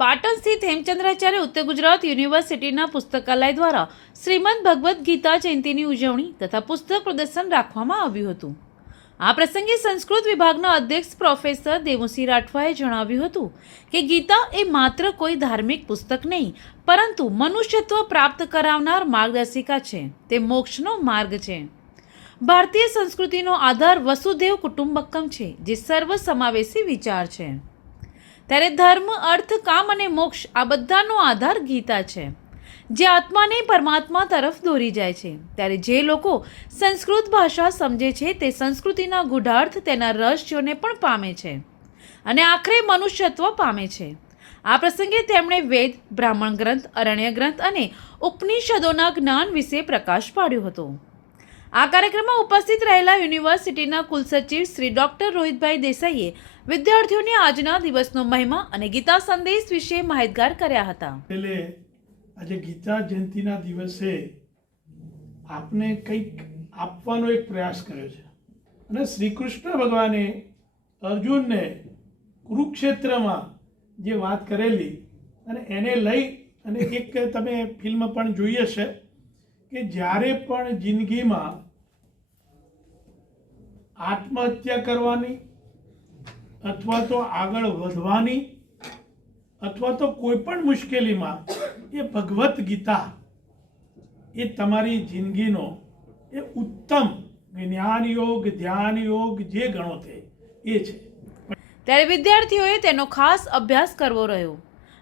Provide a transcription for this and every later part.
પાટણ સ્થિત હેમચંદ્રાચાર્ય ઉત્તર ગુજરાત યુનિવર્સિટીના પુસ્તકાલય દ્વારા શ્રીમદ ભગવદ્ ગીતા જયંતિની ઉજવણી તથા પુસ્તક પ્રદર્શન રાખવામાં આવ્યું હતું। આ પ્રસંગે સંસ્કૃત વિભાગના અધ્યક્ષ પ્રોફેસર દેવુસિંહ રાઠવાએ જણાવ્યું હતું કે ગીતા એ માત્ર કોઈ ધાર્મિક પુસ્તક નહીં, પરંતુ મનુષ્યત્વ પ્રાપ્ત કરાવનાર માર્ગદર્શિકા છે। તે મોક્ષનો માર્ગ છે। ભારતીય સંસ્કૃતિનો આધાર વસુદેવ કુટુંબકમ છે, જે સર્વસમાવેશી વિચાર છે। ત્યારે ધર્મ, અર્થ, કામ અને મોક્ષ આ બધાનો આધાર ગીતા છે, જે આત્માને પરમાત્મા તરફ દોરી જાય છે। ત્યારે જે લોકો સંસ્કૃત ભાષા સમજે છે તે સંસ્કૃતિના ગૂઢાર્થ, તેના રહસ્યોને પણ પામે છે અને આખરે મનુષ્યત્વ પામે છે। આ પ્રસંગે તેમણે વેદ, બ્રાહ્મણ ગ્રંથ, અરણ્ય ગ્રંથ અને ઉપનિષદોના જ્ઞાન વિશે પ્રકાશ પાડ્યો હતો। આ કાર્યક્રમમાં ઉપસ્થિત રહેલા યુનિવર્સિટીના કુલસચિવ શ્રી ડોક્ટર રોહિતભાઈ દેસાઈએ વિદ્યાર્થીઓને આજના દિવસનો મહિમા અને ગીતા સંદેશ વિશે માહિતગાર કર્યા હતા। આજે ગીતા જયંતિના દિવસે આપને કંઈક આપવાનો એક પ્રયાસ કર્યો છે અને શ્રી કૃષ્ણ ભગવાને અર્જુનને કુરુક્ષેત્રમાં જે વાત કરેલી અને એને લઈ અને એક તમે ફિલ્મ પણ જોઈ હશે કે જ્યારે પણ જિંદગીમાં આત્મહત્યા કરવાની અથવા તો આગળ વધવાની અથવા તો કોઈ પણ મુશ્કેલીમાં એ ભગવદ્ ગીતા એ તમારી જિંદગીનો એ ઉત્તમ જ્ઞાન યોગ, ધ્યાન યોગ જે ગણો તે એ છે। ત્યારે વિદ્યાર્થીઓએ તેનો ખાસ અભ્યાસ કરવો રહ્યો।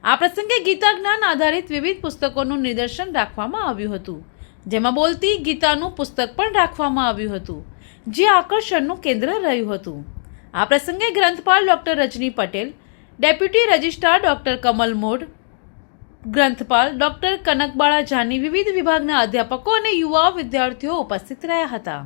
આ પ્રસંગે ગીતા જ્ઞાન આધારિત વિવિધ પુસ્તકોનું નિદર્શન રાખવામાં આવ્યું હતું, જેમાં બોલતી ગીતાનું પુસ્તક પણ રાખવામાં આવ્યું હતું, જે આકર્ષણનું કેન્દ્ર રહ્યું હતું। આ પ્રસંગે ગ્રંથપાલ doctor Rajni Patel, deputy registrar doctor Kamal Modh, ગ્રંથપાલ ડૉક્ટર કનકબાળા જાની, વિવિધ વિભાગના અધ્યાપકો અને યુવા વિદ્યાર્થીઓ ઉપસ્થિત રહ્યા હતા।